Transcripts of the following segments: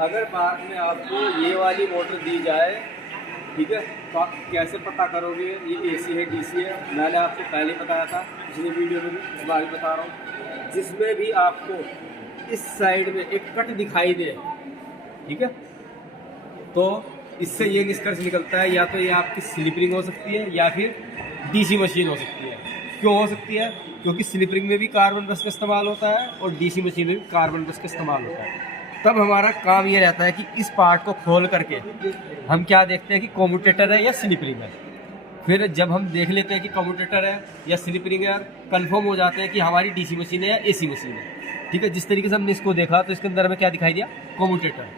अगर बाद में आपको ये वाली मोटर दी जाए, ठीक है, तो आप कैसे पता करोगे ये एसी है डीसी है? मैंने आपको पहले बताया था पिछली वीडियो में भी, इस बार भी बता रहा हूँ, जिसमें भी आपको इस साइड में एक कट दिखाई दे, ठीक है, तो इससे ये निष्कर्ष निकलता है या तो ये आपकी स्लिप रिंग हो सकती है या फिर डीसी मशीन हो सकती है। क्यों हो सकती है? क्योंकि स्लिप रिंग में भी कार्बन ब्रश का इस्तेमाल होता है और डीसी मशीन में भी कार्बन ब्रश का इस्तेमाल होता है। तब हमारा काम ये रहता है कि इस पार्ट को खोल करके हम क्या देखते हैं कि कम्यूटेटर है या स्लिप रिंग है। फिर जब हम देख लेते हैं कि कम्यूटेटर है या स्लिप रिंग है, कन्फर्म हो जाते हैं कि हमारी डीसी मशीन है या एसी मशीन है, ठीक है। जिस तरीके से हमने इसको देखा तो इसके अंदर हमें क्या दिखाई दिया? कम्यूटेटर,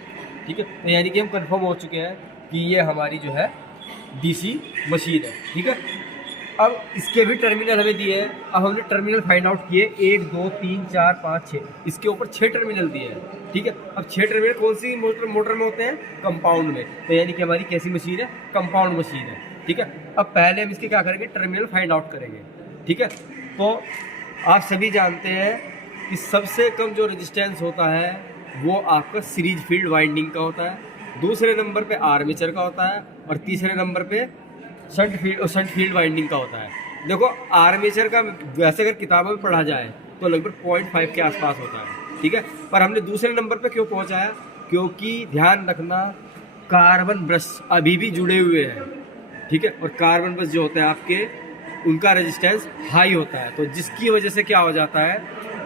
ठीक है। तो यानी कि हम कन्फर्म हो चुके हैं कि ये हमारी जो है डीसी मशीन है, ठीक है। अब इसके भी टर्मिनल हमें दिए हैं। अब हमने टर्मिनल फाइंड आउट किए, 1 2 3 4 5 6, इसके ऊपर 6 टर्मिनल दिए हैं, ठीक है। अब 6 टर्मिनल कौन सी मोटर में होते हैं? कंपाउंड में। तो यानी कि हमारी कैसी मशीन है? कंपाउंड मशीन है, ठीक है। अब पहले हम इसके क्या करेंगे? टर्मिनल फाइंड आउट करेंगे, ठीक है। तो आप सभी जानते हैं कि सबसे कम जो रेजिस्टेंस होता है वो आपका सीरीज फील्ड वाइंडिंग का होता है, दूसरे नंबर पे आर्मेचर का होता है और तीसरे नंबर पे शंट फील्ड वाइंडिंग का होता है। देखो आर्मेचर का वैसे अगर किताबों में पढ़ा जाए तो लगभग 0.5 के आसपास होता है, ठीक है। पर हमने दूसरे नंबर पे क्यों पहुंचाया? क्योंकि ध्यान रखना कार्बन ब्रश अभी भी जुड़े हुए हैं, ठीक है। और कार्बन ब्रश जो होते हैं आपके, उनका रेजिस्टेंस हाई होता है, तो जिसकी वजह से क्या हो जाता है,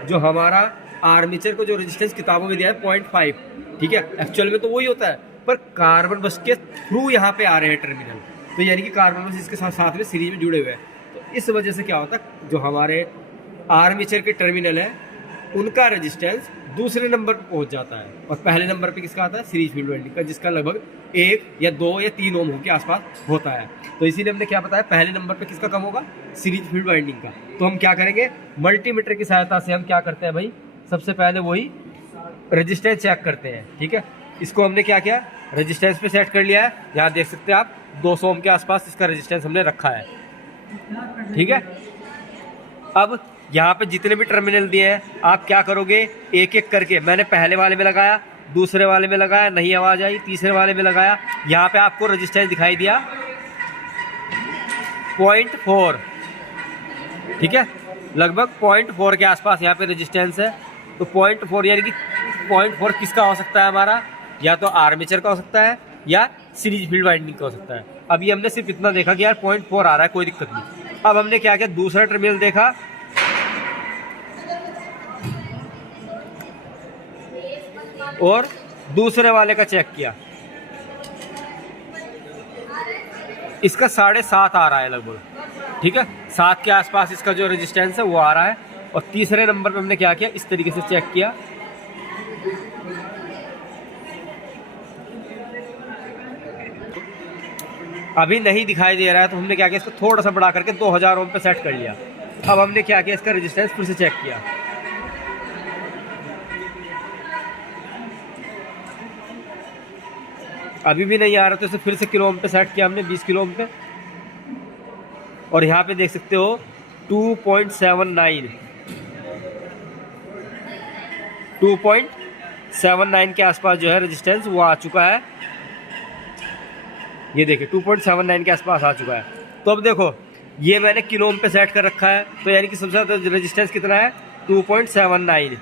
जो हमारा आर्मेचर को जो रेजिस्टेंस किताबों में दिया है 0.5, ठीक है, एक्चुअल में तो वही होता है, पर कार्बन ब्रश के थ्रू यहाँ पे आ रहे हैं टर्मिनल, तो यानी कि कार्बन ब्रश इसके साथ में सीरीज में जुड़े हुए हैं। तो इस वजह से क्या होता है, जो हमारे आर्मेचर के टर्मिनल है उनका रेजिस्टेंस दूसरे नंबर पर पहुंच जाता है और पहले नंबर पे किसका आता है? सीरीज फील्ड वाइंडिंग का, जिसका लगभग 1 या 2 या 3 ओम के आसपास होता है। तो इसीलिए हमने क्या बताया, पहले नंबर पे किसका कम होगा? सीरीज फील्ड वाइंडिंग का। तो हम क्या करेंगे? मल्टीमीटर की सहायता से हम क्या करते हैं भाई, सबसे पहले वही रेजिस्टेंस चेक करते हैं, ठीक है। इसको हमने क्या किया? रेजिस्टेंस पे सेट कर लिया है। यहाँ देख सकते हैं आप 200 ओम के आसपास इसका रेजिस्टेंस हमने रखा है, ठीक है। अब यहाँ पे जितने भी टर्मिनल दिए हैं आप क्या करोगे? एक एक करके, मैंने पहले वाले में लगाया, दूसरे वाले में लगाया, नहीं आवाज आई, तीसरे वाले में लगाया, यहाँ पे आपको रेजिस्टेंस दिखाई दिया 0.4, ठीक है, लगभग 0.4 के आसपास यहाँ पे रेजिस्टेंस है। तो 0.4 यानी कि 0.4 किसका हो सकता है हमारा? या तो आर्मेचर का हो सकता है या सीरीज फील्ड वाइंडिंग का हो सकता है। अभी हमने सिर्फ इतना देखा कि यार 0.4 आ रहा है, कोई दिक्कत नहीं। अब हमने क्या किया? दूसरा टर्मिनल देखा, और दूसरे वाले का चेक किया, इसका 7.5 आ रहा है लगभग, ठीक है, 7 के आसपास इसका जो रेजिस्टेंस है वो आ रहा है। और तीसरे नंबर पे हमने क्या किया? इस तरीके से चेक किया, अभी नहीं दिखाई दे रहा है, तो हमने क्या किया? इसको थोड़ा सा बढ़ा करके 2000 ओम पे सेट कर लिया। अब हमने क्या किया? इसका रेजिस्टेंस फिर से चेक किया, अभी भी नहीं आ रहा, तो इसे फिर से किलो ओम पे सेट किया हमने, 20 किलो ओम पे। और यहाँ पे देख सकते हो 2.79 के आसपास जो है रेजिस्टेंस वो आ चुका है। ये देखिए 2.79 के आसपास आ चुका है। तो अब देखो ये मैंने किलो ओम पे सेट कर रखा है, तो यानी कि सबसे ज़्यादा रेजिस्टेंस कितना है? 2.79,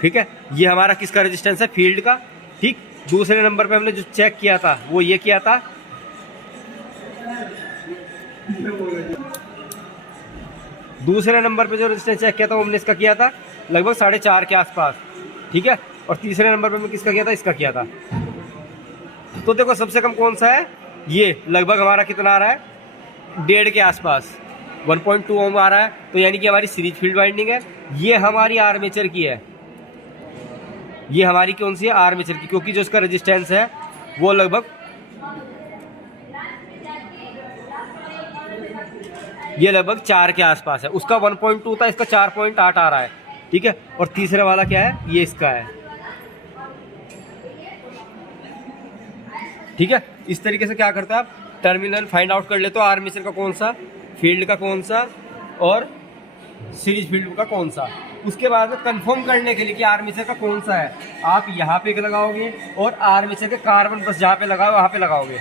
ठीक है। ये हमारा किसका रेजिस्टेंस है? फील्ड का, ठीक। दूसरे नंबर पे हमने जो चेक किया था वो ये किया था, दूसरे नंबर पे जो रेजिस्टेंस चेक किया था वो हमने इसका किया था लगभग 4.5 के आसपास, ठीक है। और तीसरे नंबर पे हमने किसका किया था? इसका किया था। तो देखो सबसे कम कौन सा है? ये लगभग हमारा कितना आ रहा है? 1.5 के आसपास, 1.2 ओम आ रहा है। तो यानी कि हमारी सीरीज फील्ड वाइंडिंग है। ये हमारी आर्मेचर की है, ये हमारी कौन सी है? आर्मेचर की, क्योंकि जो इसका रेजिस्टेंस है वो लगभग ये लगभग 4 के आसपास है। उसका 1.2 था, इसका 4.8 आ रहा है, ठीक है। और तीसरे वाला क्या है? ये इसका है, ठीक है। इस तरीके से क्या करते हैं आप? टर्मिनल फाइंड आउट कर लेते हो, आर्मेचर का कौन सा, फील्ड का कौन सा और सीरीज फील्ड का कौन सा। उसके बाद में कंफर्म करने के लिए कि आर्मेचर का कौन सा है, आप यहाँ पे लगाओगे और आर्मेचर के कार्बन बस जहाँ पे लगाओ वहाँ पे लगाओगे।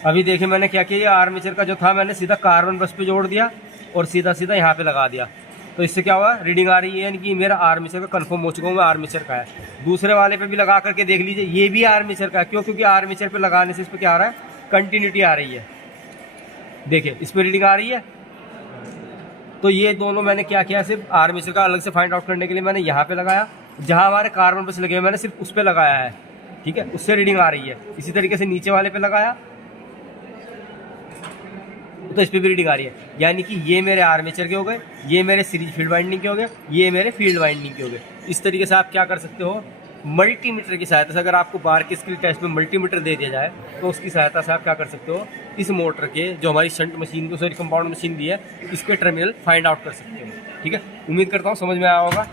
अभी देखिए मैंने क्या किया, आर्मेचर का जो था मैंने सीधा कार्बन ब्रश पे जोड़ दिया और सीधा सीधा यहाँ पे लगा दिया। तो इससे क्या हुआ, रीडिंग आ रही है, यानी कि मेरा आर्मेचर का कंफर्म हो चुका हूँ, आर्मेचर का है। दूसरे वाले पे भी लगा करके देख लीजिए, ये भी आर्मेचर का है। क्यों? क्योंकि आर्मेचर पे लगाने से इस पर क्या आ रहा है, कंटिन्यूटी आ रही है। देखिए इस पर रीडिंग आ रही है। तो ये दोनों मैंने क्या किया, सिर्फ आर्मेचर का अलग से फाइंड आउट करने के लिए मैंने यहाँ पे लगाया, जहाँ हमारे कार्बन ब्रश लगे हुए मैंने सिर्फ उस पर लगाया है, ठीक है, उससे रीडिंग आ रही है। इसी तरीके से नीचे वाले पे लगाया तो इस पर भी रीडिंग आ रही है। यानी कि ये मेरे आर्मेचर के हो गए, ये मेरे सीरीज फील्ड वाइंडिंग के हो गए, ये मेरे फील्ड वाइंडिंग के हो गए। इस तरीके से आप क्या कर सकते हो, मल्टीमीटर की सहायता से, अगर आपको बार के स्किल टेस्ट में मल्टीमीटर दे दिया जाए तो उसकी सहायता से आप क्या कर सकते हो, इस मोटर के जो हमारी shunt machine, sorry compound machine भी है, इसके टर्मिनल फाइंड आउट कर सकते हो। ठीक है, उम्मीद करता हूँ समझ में आया होगा।